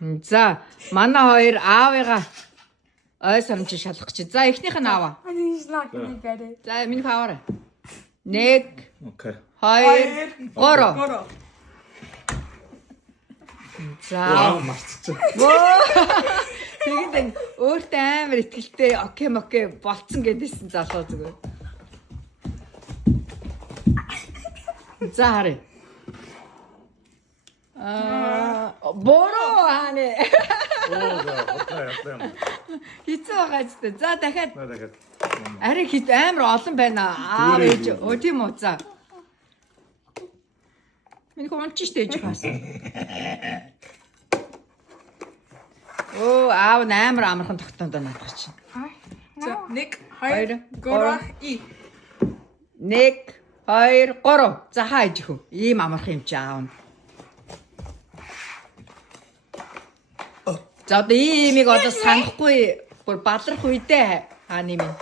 За, манай хоёр аавыгаа ой санамж шалгах чи. За, эхнийх нь аава. За, миний аваарай. 1 Окей. 2 3. За. Марцчих. Тэгэд өөртөө амар ихтэлтэй окей болцсон гэдээсэн залуу зүгээр. За харъя. Бороо хааны. Окей. Хитцээ байгаа ч дээ. За дахиад. Дахиад. Арай хит амар олон байна. Аав ээж. Өө тийм үү за. Миний комч штэ ээж хаас. Оо аав амар амархан тогтоонд наадах чинь. За 1 2 3 и 1 2 3. За хаа ээж хөө. Ийм амархан юм чи аав нь. За одоо иймийг одоо санахгүй бүр баларх үедээ хааны минь.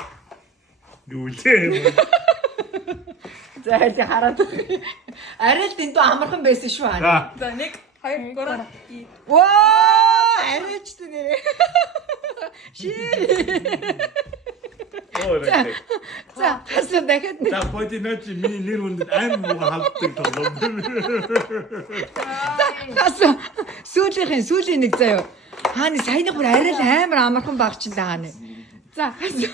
Юу лээ. За хэлээ хараад. Арай л дэндүү амархан байсан шүү хааны. за 1 2 3 и Воо! Арайч тэнэ. Оо. За хасаа дахиад нэг. За боди нөч миний нэр хүнд аим муу халддаг тоглоом. Хасаа сүүлийн нэг заяа. Хааны саяны бүр арай л амар амархан баг чинь да хааны. За хасаа.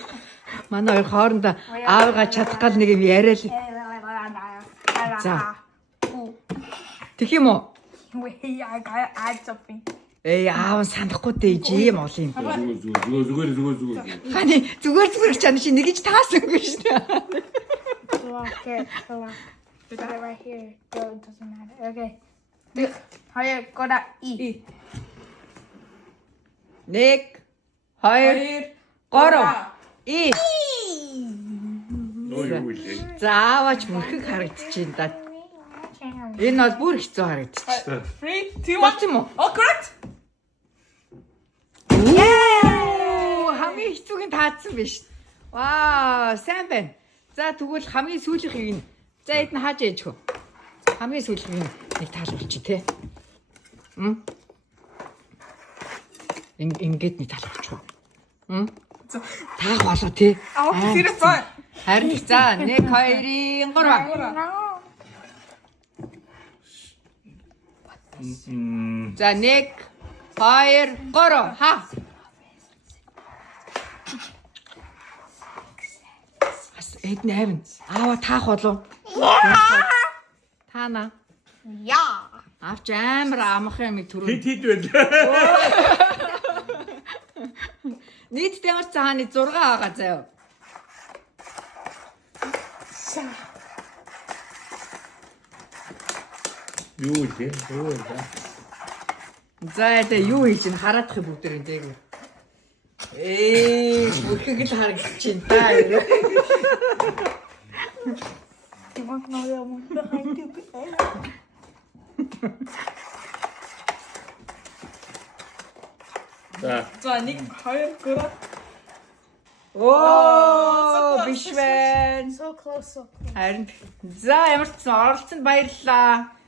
Манай хоёр хоорондоо аавгаа чадах гал нэг юм яриа л. За. Тэг юм уу? Аав санахгүй дээж юм ол юм. Зүгээр. Хааны зүгээр чана чи нэг ч таасангүй шүү дээ. Okay, so right here. Go, it doesn't matter. Okay. Hurry, go to E. 1 2 3 И. Ой юу лээ. За аваач мөрхөг харагдчихээн да. Энэ бол бүр хэцүү харагдчих. 3 2 1 Болчих юм уу? Oh correct. Хамгийн хэцүүгийн таадсан биш. Вау, сайн байна. За тэгвэл хамгийн сүүлийнхийг нь. За эд нь хааж ээж хөө. Хамгийн сүүлийнхийг нэг таалуулчих тий. Ингээд нэг таалуулчих. Таах болоо тий. Тэр файн. Харин за 1 2 3. За 1 2 3 ха. Эд нэвэн. Аава таах болов. Таана. Yeah. Авч амар амах юм түрүү. Хит байл. Нийт ямар цааны 6 байгаа заяа. Юу лээ. За это юу хийж ин хараадах юм бүгд энэ дээг. Бүрхэг л харагдчихээн та. You want to know the one behind you? За 1 2 3 Оо биш вэ. So close, so close. Харин за ямар ч сан оролцсонд баярлалаа.